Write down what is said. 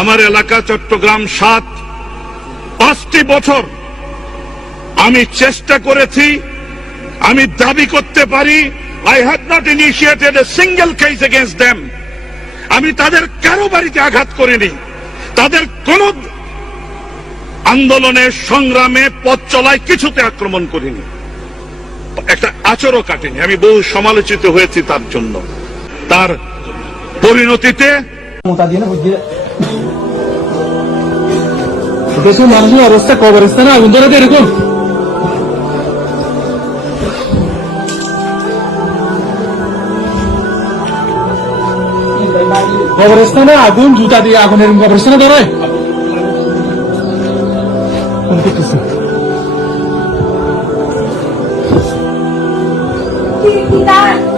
আমার এলাকা চট্টগ্রাম সাত। পাঁচটি বছর আমি চেষ্টা করেছি, আমি দাবি করতে পারি I have not initiated a single case against them আমি তাদের কারও বাড়িতে আঘাত করিনি। তাদের কোন আন্দোলনে, সংগ্রামে পথ চলায় কিছুতে আক্রমণ করিনি। একটা আচরও কাটেনি। আমি বহু সমালোচিত হয়েছি তার জন্য। তার পরিণতিতে দেশের মানুষের অবস্থা কবরস্থানে, আগুন ধরে তো এরকম কবরস্থানে আগুন, জুতা দিয়ে আগুন এরকম কবরস্থানে ধরে কোন করতেছে। Tita!